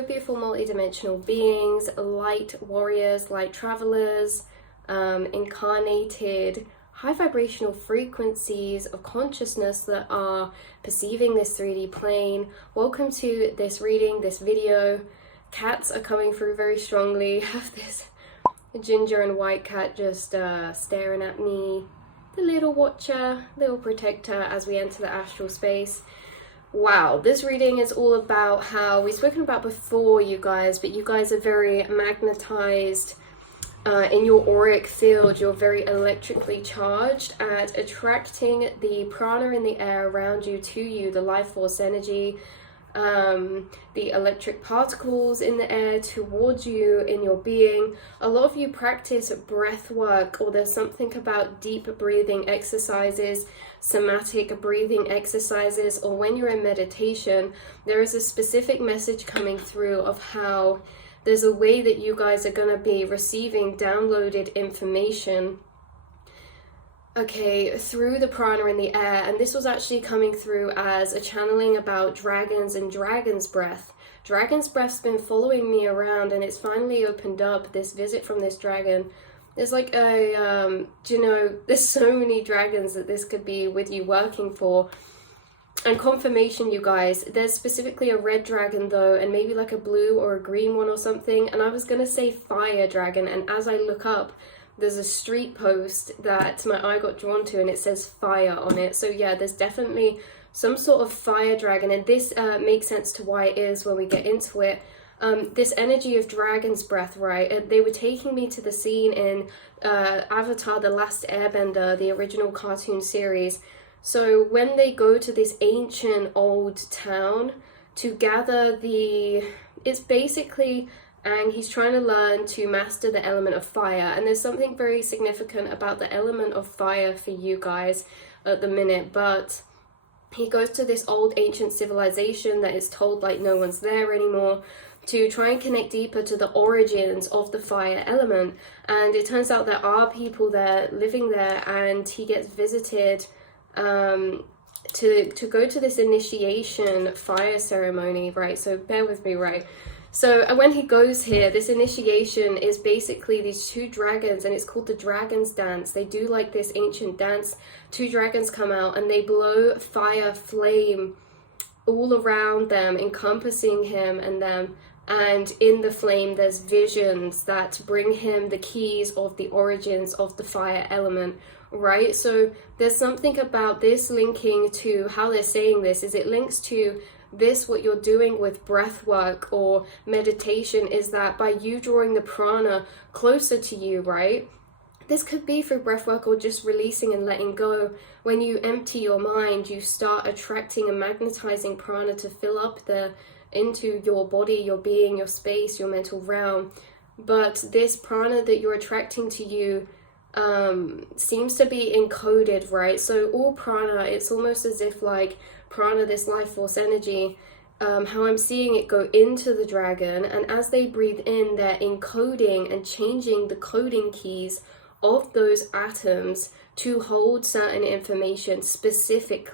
Hello, beautiful multidimensional beings, light warriors, light travelers, incarnated high vibrational frequencies of consciousness that are perceiving this 3D plane. Welcome to this reading, this video. Cats are coming through very strongly. I have this ginger and white cat just staring at me. The little watcher, little protector as we enter the astral space. Wow, this reading is all about how we've spoken about before, you guys, but you guys are very magnetized in your auric field. You're very electrically charged at attracting the prana in the air around you to you, the life force energy, the electric particles in the air towards you in your being. A lot of you practice breath work, or there's something about deep breathing exercises, somatic breathing exercises, or when you're in meditation, there is a specific message coming through of how there's a way that you guys are going to be receiving downloaded information, okay, through the prana in the air. And this was actually coming through as a channeling about dragons and dragon's breath. Dragon's breath's been following me around, and it's finally opened up, this visit from this dragon. There's like a, there's so many dragons that this could be with you working for. And confirmation, you guys, there's specifically a red dragon though, and maybe like a blue or a green one or something. And I was going to say fire dragon, and as I look up, there's a street post that my eye got drawn to, and it says fire on it. So yeah, there's definitely some sort of fire dragon, and this makes sense to why it is when we get into it. This energy of dragon's breath, right? They were taking me to the scene in Avatar: The Last Airbender, the original cartoon series. So when they go to this ancient old town to gather it's basically, and he's trying to learn to master the element of fire. And there's something very significant about the element of fire for you guys at the minute. But he goes to this old ancient civilization that is told like no one's there anymore, to try and connect deeper to the origins of the fire element. And it turns out there are people there living there, and he gets visited to go to this initiation fire ceremony, right? So bear with me, right? So when he goes here, this initiation is basically these two dragons, and it's called the dragon's dance. They do like this ancient dance. Two dragons come out and they blow fire flame all around them, encompassing him and them. And in the flame, there's visions that bring him the keys of the origins of the fire element, right? So there's something about this linking to how they're saying this, is it links to this, what you're doing with breath work or meditation, is that by you drawing the prana closer to you, right? This could be through breath work or just releasing and letting go. When you empty your mind, you start attracting and magnetizing prana to fill up into your body, your being, your space, your mental realm. But this prana that you're attracting to you seems to be encoded, right? So all prana, it's almost as if like prana, this life force energy, how I'm seeing it go into the dragon, and as they breathe in, they're encoding and changing the coding keys of those atoms to hold certain information, specific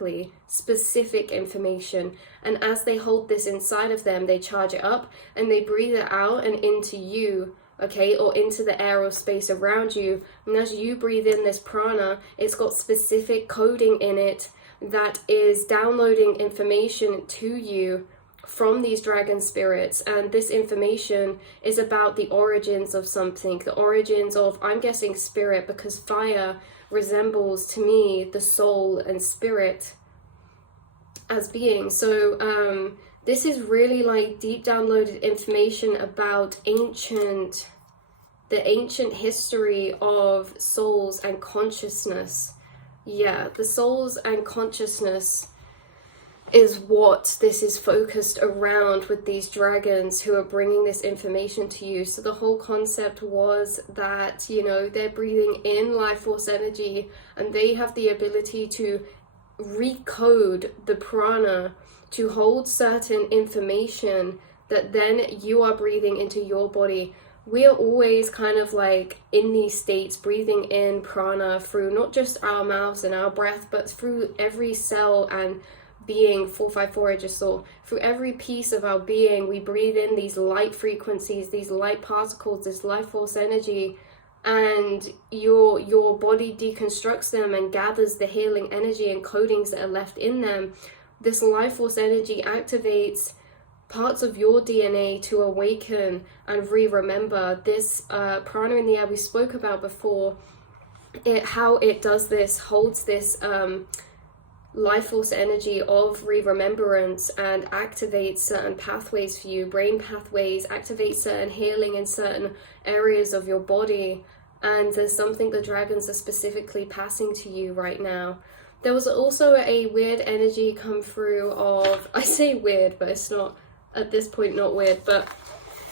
information. And as they hold this inside of them, they charge it up and they breathe it out and into you, okay, or into the air or space around you. And as you breathe in this prana, it's got specific coding in it that is downloading information to you from these dragon spirits. And this information is about the origins of something, the origins of, I'm guessing, spirit, because fire resembles to me the soul and spirit as being. So this is really like deep downloaded information about the ancient history of souls and consciousness. Yeah, the souls and consciousness is what this is focused around with these dragons who are bringing this information to you. So the whole concept was that, they're breathing in life force energy, and they have the ability to recode the prana to hold certain information that then you are breathing into your body. We are always kind of like in these states, breathing in prana through not just our mouths and our breath, but through every cell and being 454 I just saw. Through every piece of our being, we breathe in these light frequencies, these light particles, this life force energy, and your body deconstructs them and gathers the healing energy and codings that are left in them. This life force energy activates parts of your DNA to awaken and re-remember. This prana in the air we spoke about before, how it does this, holds this life force energy of re-remembrance and activates certain pathways for you, brain pathways, activates certain healing in certain areas of your body. And there's something the dragons are specifically passing to you right now. There was also a weird energy come through of, I say weird, but it's not, at this point, not weird, but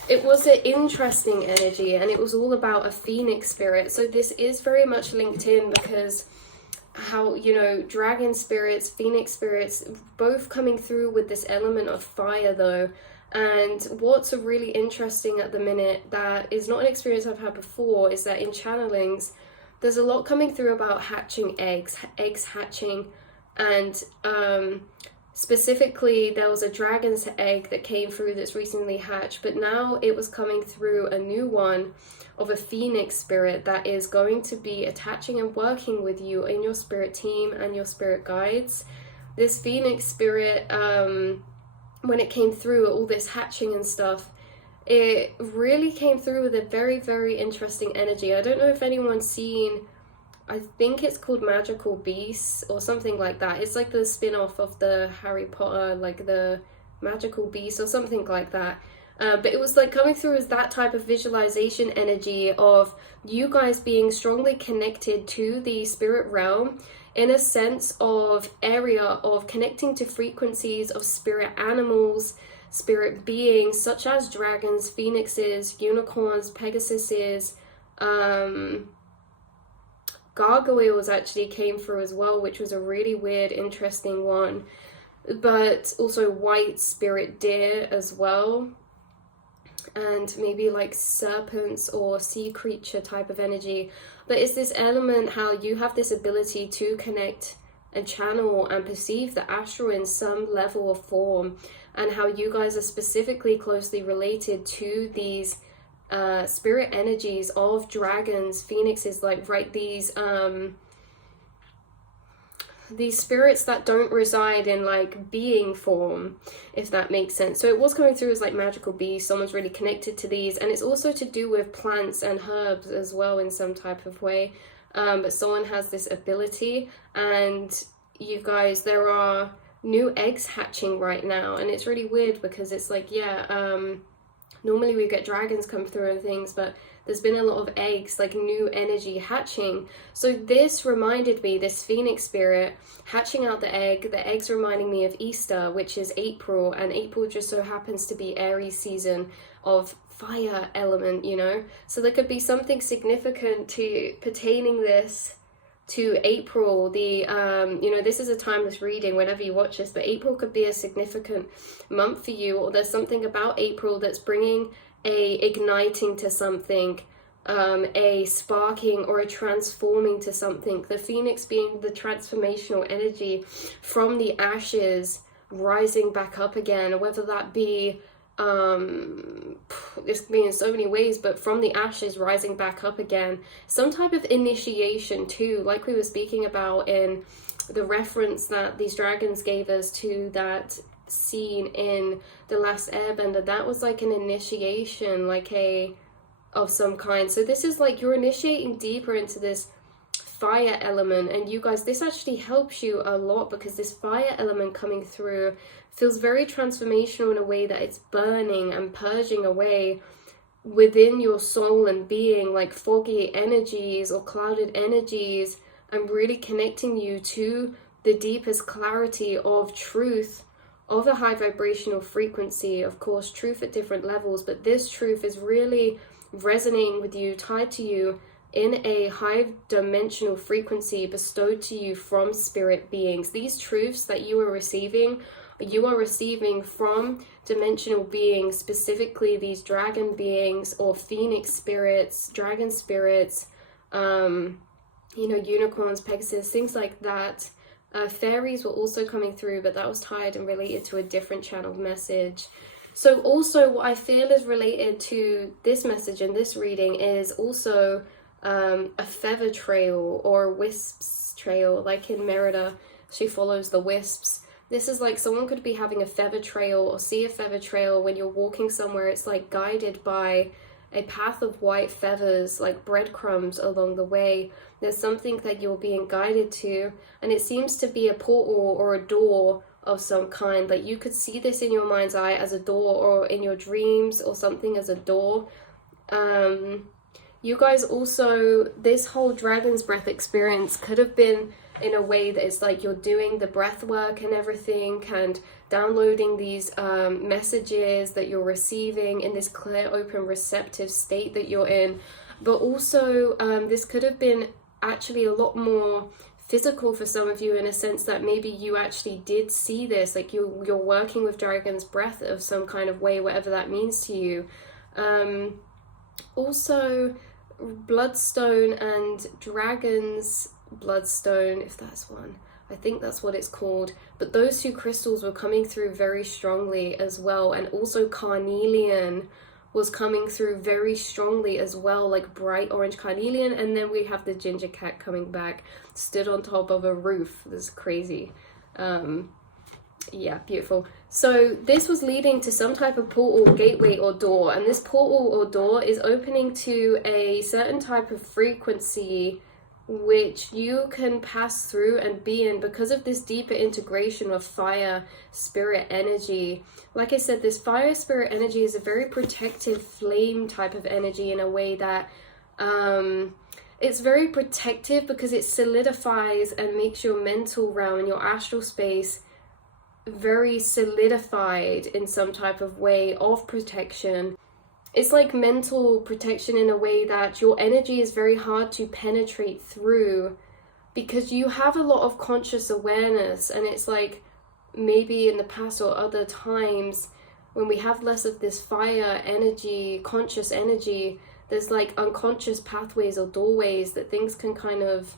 it was an interesting energy, and it was all about a phoenix spirit. So this is very much linked in, because how, you know, dragon spirits, phoenix spirits, both coming through with this element of fire though. And what's really interesting at the minute, that is not an experience I've had before, is that in channelings, there's a lot coming through about hatching eggs hatching, and specifically there was a dragon's egg that came through that's recently hatched, but now it was coming through a new one of a phoenix spirit that is going to be attaching and working with you in your spirit team and your spirit guides. This phoenix spirit, when it came through, all this hatching and stuff, it really came through with a very, very interesting energy. I don't know if anyone's seen, I think it's called Magical Beasts or something like that. It's like the spin-off of the Harry Potter, like the Magical Beasts or something like that. But it was like coming through as that type of visualization energy of you guys being strongly connected to the spirit realm in a sense of area of connecting to frequencies of spirit animals, spirit beings such as dragons, phoenixes, unicorns, pegasuses, gargoyles actually came through as well, which was a really weird, interesting one. But also white spirit deer as well. And maybe like serpents or sea creature type of energy. But it's this element how you have this ability to connect and channel and perceive the astral in some level of form, and how you guys are specifically closely related to these spirit energies of dragons, phoenixes, like right, these spirits that don't reside in like being form, if that makes sense. So it was coming through as like magical beasts, someone's really connected to these, and it's also to do with plants and herbs as well in some type of way. But someone has this ability, and you guys, there are new eggs hatching right now, and it's really weird because it's like, yeah, normally we get dragons come through and things, but there's been a lot of eggs, like new energy hatching. So this reminded me, this phoenix spirit hatching out the eggs reminding me of Easter, which is April, and April just so happens to be Aries season of fire element, you know? So there could be something significant to pertaining this to April. The you know, this is a timeless reading whenever you watch this, but April could be a significant month for you, or there's something about April that's bringing a igniting to something, a sparking or a transforming to something. The phoenix being the transformational energy from the ashes rising back up again, whether that be this can be in so many ways, but from the ashes rising back up again, some type of initiation too, like we were speaking about in the reference that these dragons gave us to that scene in The Last Airbender. That was like an initiation, like of some kind. So this is like you're initiating deeper into this fire element, and you guys, this actually helps you a lot because this fire element coming through feels very transformational in a way that it's burning and purging away within your soul and being, like foggy energies or clouded energies, and really connecting you to the deepest clarity of truth, of a high vibrational frequency. Of course, truth at different levels, but this truth is really resonating with you, tied to you in a high dimensional frequency bestowed to you from spirit beings. These truths that you are receiving from dimensional beings, specifically these dragon beings or phoenix spirits, dragon spirits, you know, unicorns, pegasus, things like that. Fairies were also coming through, but that was tied and related to a different channeled message. So also what I feel is related to this message and this reading is also a feather trail or a wisps trail, like in Merida, she follows the wisps. This is like someone could be having a feather trail or see a feather trail when you're walking somewhere. It's like guided by a path of white feathers, like breadcrumbs along the way. There's something that you're being guided to, and it seems to be a portal or a door of some kind. Like you could see this in your mind's eye as a door, or in your dreams or something as a door. You guys also, this whole dragon's breath experience could have been in a way that it's like you're doing the breath work and everything, and downloading these messages that you're receiving in this clear, open, receptive state that you're in. But also this could have been actually a lot more physical for some of you, in a sense that maybe you actually did see this, like you're working with dragon's breath of some kind of way, whatever that means to you. Also bloodstone and dragon's bloodstone, if that's one, I think that's what it's called, but those two crystals were coming through very strongly as well. And also carnelian was coming through very strongly as well, like bright orange carnelian. And then we have the ginger cat coming back, stood on top of a roof. This is crazy. Yeah, beautiful. So this was leading to some type of portal, gateway, or door, and this portal or door is opening to a certain type of frequency which you can pass through and be in because of this deeper integration of fire spirit energy. Like I said, this fire spirit energy is a very protective flame type of energy, in a way that it's very protective because it solidifies and makes your mental realm and your astral space very solidified in some type of way of protection. It's like mental protection in a way that your energy is very hard to penetrate through because you have a lot of conscious awareness. And it's like maybe in the past or other times when we have less of this fire energy, conscious energy, there's like unconscious pathways or doorways that things can kind of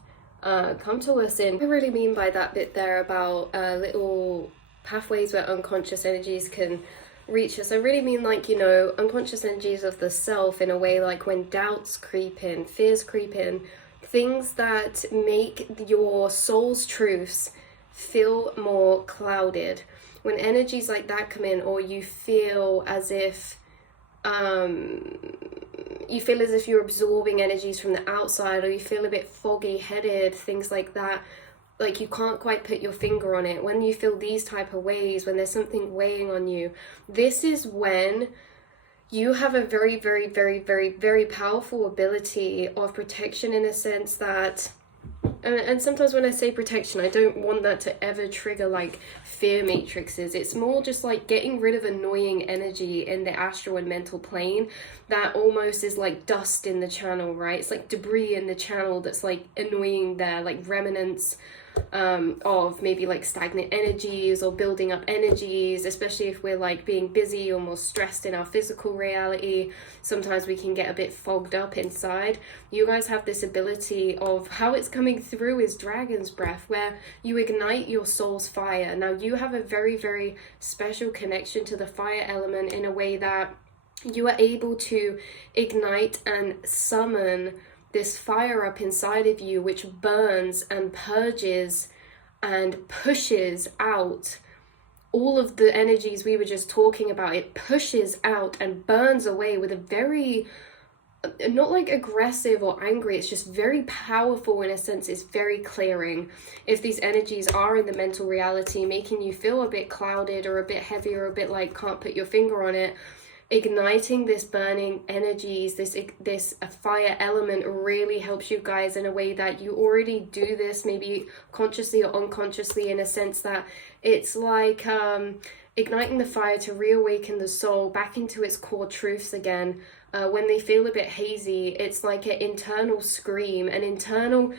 come to us in. What I really mean by that bit there about little pathways where unconscious energies can reach us, I really mean like, you know, unconscious energies of the self, in a way like when doubts creep in, fears creep in, things that make your soul's truths feel more clouded. When energies like that come in, or you feel as if you're absorbing energies from the outside, or you feel a bit foggy headed, things like that, like you can't quite put your finger on it. When you feel these type of ways, when there's something weighing on you, this is when you have a very, very, very, very, very powerful ability of protection, in a sense that, and sometimes when I say protection, I don't want that to ever trigger like fear matrices. It's more just like getting rid of annoying energy in the astral and mental plane that almost is like dust in the channel, right? It's like debris in the channel that's like annoying there, like remnants of maybe like stagnant energies or building up energies, especially if we're like being busy or more stressed in our physical reality. Sometimes we can get a bit fogged up inside. You guys have this ability of how it's coming through is dragon's breath, where you ignite your soul's fire. Now you have a very, very special connection to the fire element, in a way that you are able to ignite and summon this fire up inside of you, which burns and purges and pushes out all of the energies we were just talking about. It pushes out and burns away with a very, not like aggressive or angry, it's just very powerful in a sense. It's very clearing. If these energies are in the mental reality making you feel a bit clouded or a bit heavy or a bit like can't put your finger on it, igniting this burning energies, this fire element really helps you guys in a way that you already do this, maybe consciously or unconsciously, in a sense that it's like igniting the fire to reawaken the soul back into its core truths again. When they feel a bit hazy, it's like an internal scream, an internal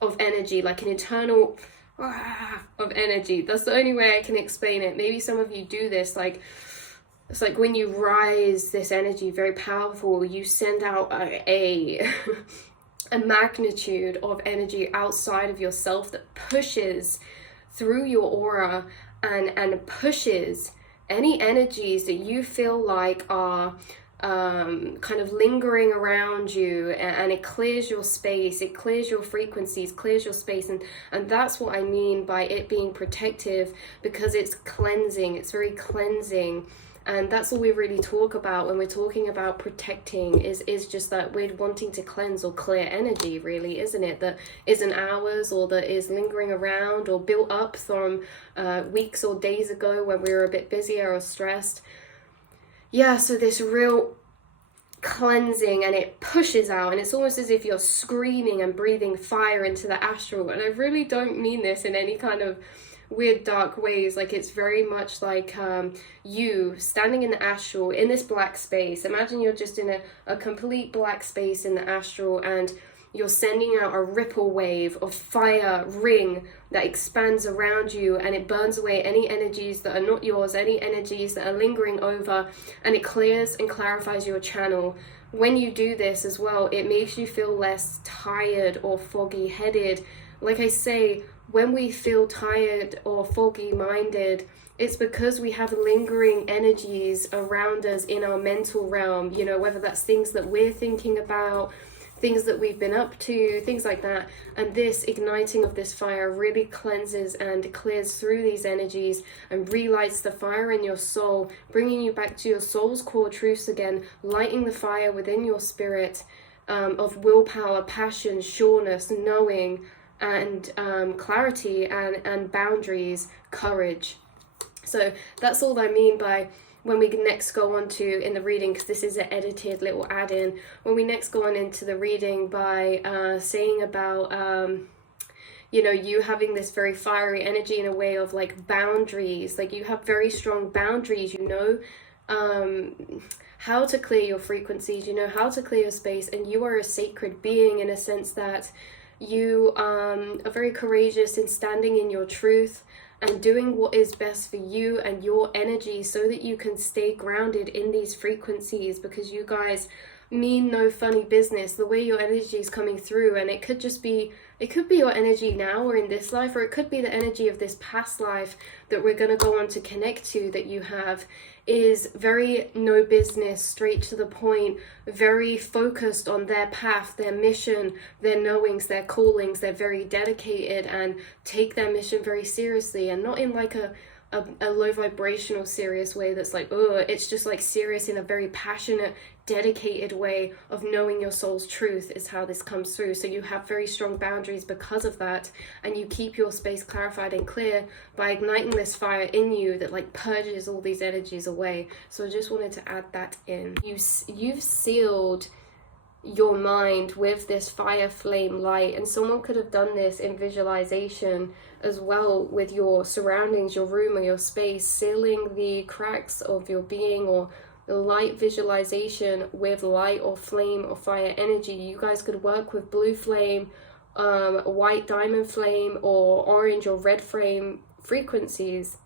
of energy, like an internal of energy. That's the only way I can explain it. Maybe some of you do this, like it's like when you rise this energy, very powerful, you send out a a magnitude of energy outside of yourself that pushes through your aura and pushes any energies that you feel like are kind of lingering around you, and it clears your space, it clears your frequencies, clears your space. And that's what I mean by it being protective, because it's cleansing, it's very cleansing. And that's all we really talk about when we're talking about protecting, is just that we're wanting to cleanse or clear energy, really, isn't it? That isn't ours, or that is lingering around or built up from weeks or days ago when we were a bit busier or stressed. Yeah, so this real cleansing, and it pushes out, and it's almost as if you're screaming and breathing fire into the astral. And I really don't mean this in any kind of weird dark ways. Like, it's very much like you standing in the astral in this black space. Imagine you're just in a complete black space in the astral, and you're sending out a ripple wave of fire ring that expands around you, and it burns away any energies that are not yours, any energies that are lingering over, and it clears and clarifies your channel. When you do this as well, it makes you feel less tired or foggy headed. Like I say, when we feel tired or foggy minded, it's because we have lingering energies around us in our mental realm, you know, whether that's things that we're thinking about, things that we've been up to, things like that. And this igniting of this fire really cleanses and clears through these energies and relights the fire in your soul, bringing you back to your soul's core truths again, lighting the fire within your spirit of willpower, passion, sureness, knowing, and clarity, and boundaries, courage. So that's all I mean by when we next go on to in the reading, because this is an edited little add-in, when we next go on into the reading by saying about you know, you having this very fiery energy in a way of like boundaries, like you have very strong boundaries, you know how to clear your frequencies, you know how to clear your space, and you are a sacred being in a sense that you are very courageous in standing in your truth and doing what is best for you and your energy, so that you can stay grounded in these frequencies, because you guys mean no funny business the way your energy is coming through. And it could be your energy now or in this life, or it could be the energy of this past life that we're going to go on to connect to, that you have is very no business, straight to the point, very focused on their path, their mission, their knowings, their callings. They're very dedicated and take their mission very seriously, and not in like a low vibrational serious way that's like, oh, it's just like serious in a very passionate, dedicated way of knowing your soul's truth is how this comes through. So you have very strong boundaries because of that, and you keep your space clarified and clear by igniting this fire in you that like purges all these energies away. So I just wanted to add that in. You've sealed your mind with this fire flame light, and someone could have done this in visualization as well with your surroundings, your room or your space, sealing the cracks of your being, or the light visualization with light or flame or fire energy. You guys could work with blue flame, white diamond flame, or orange or red flame frequencies.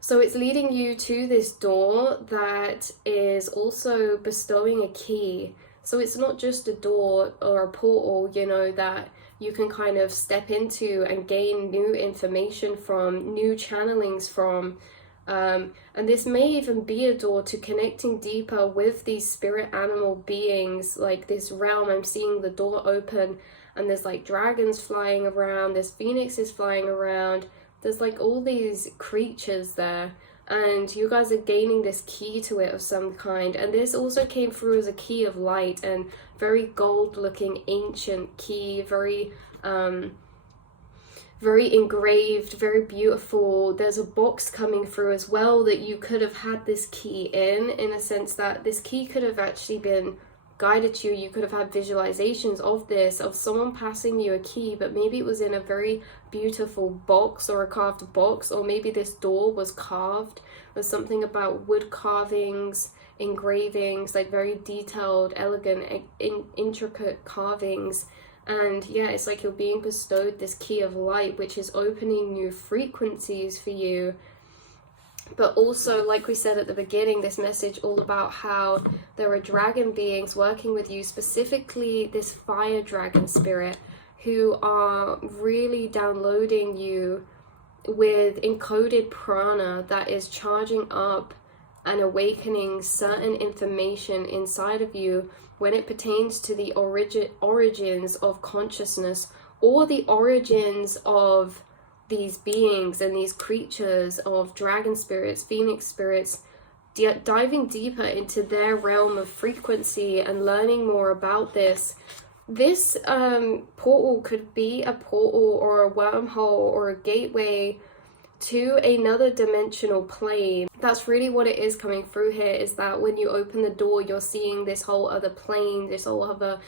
So it's leading you to this door that is also bestowing a key. So it's not just a door or a portal, you know, that you can kind of step into and gain new information from, new channelings from. And this may even be a door to connecting deeper with these spirit animal beings, like this realm. I'm seeing the door open, and there's like dragons flying around, there's phoenixes flying around, there's like all these creatures there. And you guys are gaining this key to it of some kind. And this also came through as a key of light, and very gold looking ancient key, very engraved, very beautiful. There's a box coming through as well that you could have had this key in a sense that this key could have actually been guided to you. You could have had visualizations of this, of someone passing you a key, but maybe it was in a very beautiful box or a carved box, or maybe this door was carved. There's something about wood carvings, engravings, like very detailed, elegant, intricate carvings. And yeah, it's like you're being bestowed this key of light, which is opening new frequencies for you. But also, like we said at the beginning, this message all about how there are dragon beings working with you, specifically this fire dragon spirit, who are really downloading you with encoded prana that is charging up and awakening certain information inside of you when it pertains to the origins of consciousness, or the origins of these beings and these creatures of dragon spirits, phoenix spirits, diving deeper into their realm of frequency and learning more about this. This portal could be a portal or a wormhole or a gateway to another dimensional plane. That's really what it is coming through here, is that when you open the door, you're seeing this whole other plane, this whole other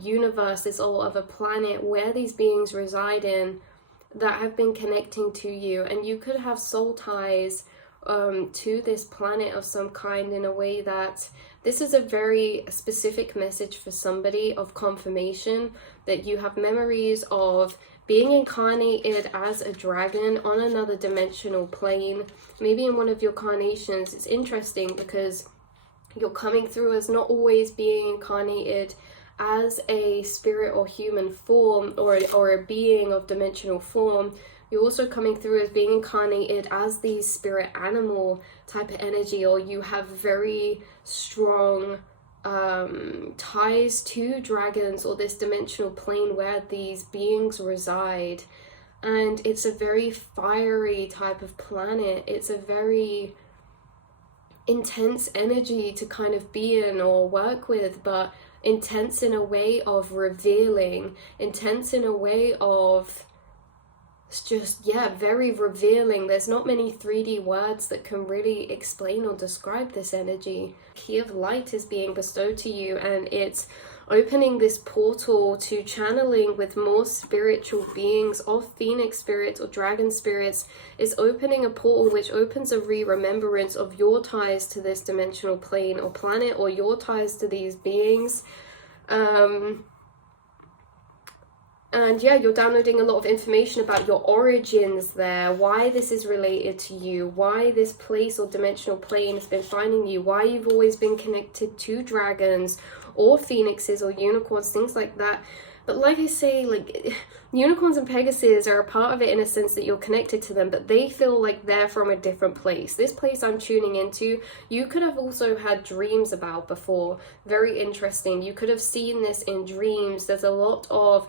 universe, this whole other planet where these beings reside in, that have been connecting to you. And you could have soul ties to this planet of some kind, in a way that this is a very specific message for somebody of confirmation that you have memories of being incarnated as a dragon on another dimensional plane, maybe in one of your carnations. It's interesting because you're coming through as not always being incarnated as a spirit or human form, or a being of dimensional form. You're also coming through as being incarnated as the spirit animal type of energy, or you have very strong ties to dragons or this dimensional plane where these beings reside. And it's a very fiery type of planet. It's a very intense energy to kind of be in or work with, but intense in a way of revealing, intense in a way of just, yeah, very revealing. There's not many 3D words that can really explain or describe this energy. Key of light is being bestowed to you, and it's opening this portal to channeling with more spiritual beings of phoenix spirits or dragon spirits. Is opening a portal which opens a remembrance of your ties to this dimensional plane or planet, or your ties to these beings. And yeah, you're downloading a lot of information about your origins there, why this is related to you, why this place or dimensional plane has been finding you, why you've always been connected to dragons or phoenixes or unicorns, things like that. But like I say, like, unicorns and Pegasus are a part of it in a sense that you're connected to them, but they feel like they're from a different place. This place I'm tuning into, you could have also had dreams about before. Very interesting. You could have seen this in dreams. There's a lot of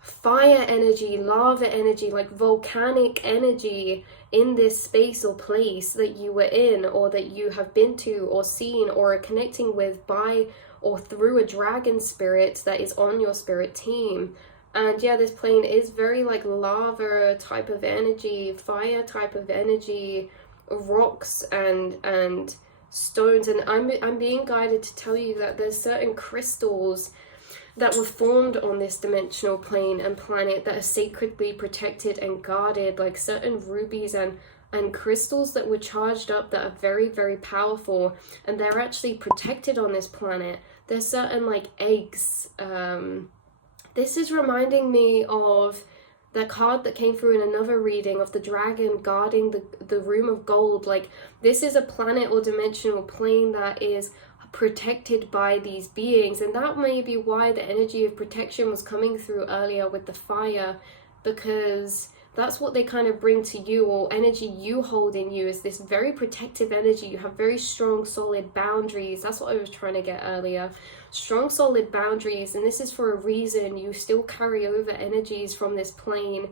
fire energy, lava energy, like volcanic energy in this space or place that you were in, or that you have been to or seen or are connecting with by or through a dragon spirit that is on your spirit team. And yeah, this plane is very like lava type of energy, fire type of energy, rocks and stones. And I'm being guided to tell you that there's certain crystals that were formed on this dimensional plane and planet that are sacredly protected and guarded, like certain rubies and crystals that were charged up that are very, very powerful, and they're actually protected on this planet. There's certain like eggs. This is reminding me of the card that came through in another reading of the dragon guarding the room of gold. Like, this is a planet or dimensional plane that is protected by these beings, and that may be why the energy of protection was coming through earlier with the fire, because that's what they kind of bring to you, or energy you hold in you is this very protective energy. You have very strong, solid boundaries. That's what I was trying to get earlier. Strong, solid boundaries, and this is for a reason. You still carry over energies from this plane.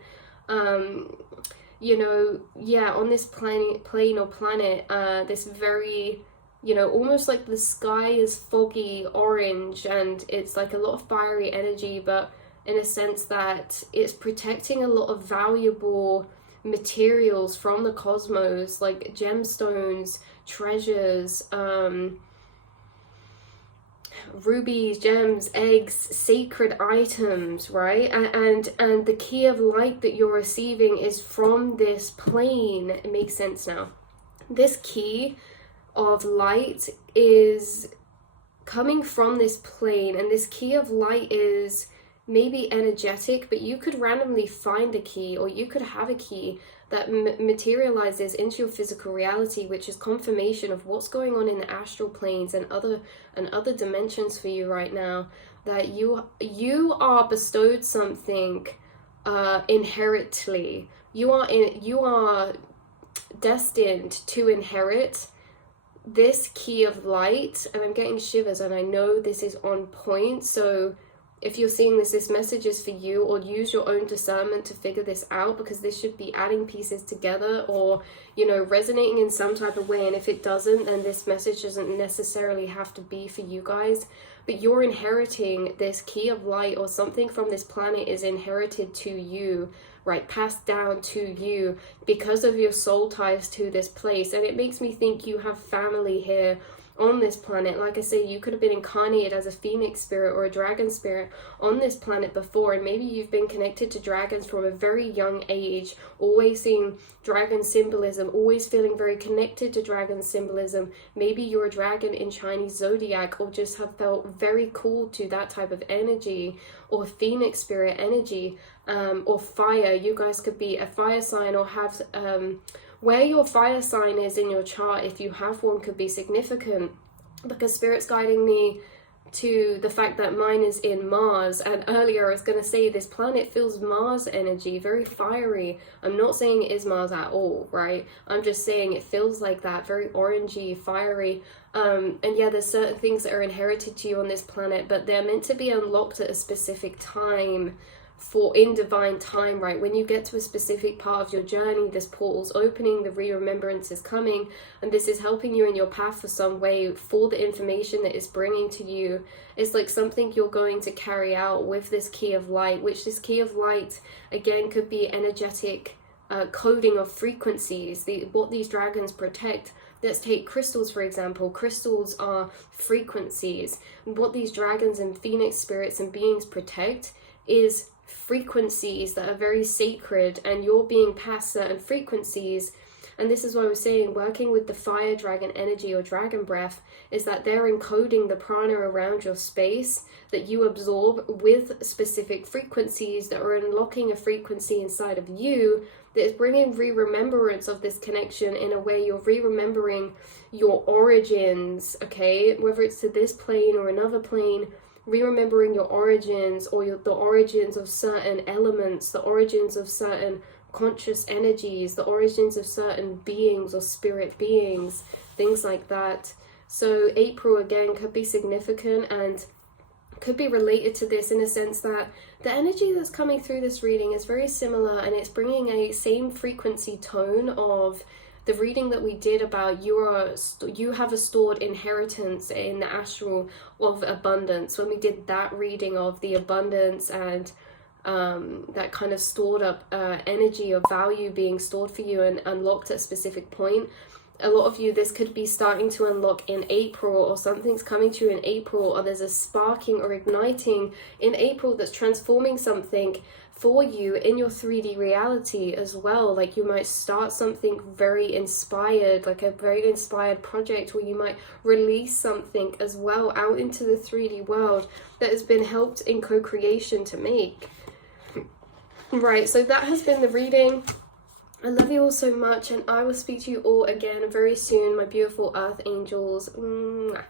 You know, yeah, on this plane or planet, this very, you know, almost like the sky is foggy orange, and it's like a lot of fiery energy, but in a sense that it's protecting a lot of valuable materials from the cosmos, like gemstones, treasures, rubies, gems, eggs, sacred items, right? And the key of light that you're receiving is from this plane. It makes sense now. This key of light is coming from this plane, and this key of light is maybe energetic, but you could randomly find a key, or you could have a key that materializes into your physical reality, which is confirmation of what's going on in the astral planes and other dimensions for you right now, that you are bestowed something inherently. You are destined to inherit this key of light. And I'm getting shivers, and I know this is on point, so if you're seeing this message is for you, or use your own discernment to figure this out, because this should be adding pieces together, or, you know, resonating in some type of way. And if it doesn't, then this message doesn't necessarily have to be for you guys. But you're inheriting this key of light, or something from this planet is inherited to you, right? Passed down to you because of your soul ties to this place. And it makes me think you have family here on this planet. Like I say, you could have been incarnated as a phoenix spirit or a dragon spirit on this planet before, and maybe you've been connected to dragons from a very young age, always seeing dragon symbolism, always feeling very connected to dragon symbolism. Maybe you're a dragon in Chinese zodiac, or just have felt very cool to that type of energy, or phoenix spirit energy, or fire. You guys could be a fire sign, or have where your fire sign is in your chart, if you have one, could be significant, because Spirit's guiding me to the fact that mine is in Mars. And earlier I was going to say this planet feels Mars energy, very fiery. I'm not saying it is Mars at all, right? I'm just saying it feels like that, very orangey, fiery. And yeah, there's certain things that are inherited to you on this planet, but they're meant to be unlocked at a specific time, in divine time, right? When you get to a specific part of your journey, this portal's opening, the re-remembrance is coming, and this is helping you in your path for some way, for the information that it's bringing to you. It's like something you're going to carry out with this key of light, which this key of light, again, could be energetic coding of frequencies, what these dragons protect. Let's take crystals, for example. Crystals are frequencies. What these dragons and phoenix spirits and beings protect is frequencies that are very sacred, and you're being passed certain frequencies. And this is why I was saying, working with the fire dragon energy or dragon breath, is that they're encoding the prana around your space that you absorb with specific frequencies that are unlocking a frequency inside of you that is bringing re-remembrance of this connection. In a way, you're re-remembering your origins, okay? Whether it's to this plane or another plane, re-remembering your origins, or the origins of certain elements, the origins of certain conscious energies, the origins of certain beings or spirit beings, things like that. So April, again, could be significant and could be related to this, in a sense that the energy that's coming through this reading is very similar, and it's bringing a same frequency tone of the reading that we did about you have a stored inheritance in the astral of abundance. When we did that reading of the abundance and that kind of stored up energy of value being stored for you and unlocked at a specific point. A lot of you, this could be starting to unlock in April, or something's coming to you in April, or there's a sparking or igniting in April that's transforming something for you in your 3D reality as well. Like you might start something very inspired, like a very inspired project, or you might release something as well out into the 3D world that has been helped in co-creation to make. Right, so that has been the reading. I love you all so much, and I will speak to you all again very soon, my beautiful earth angels. Mwah.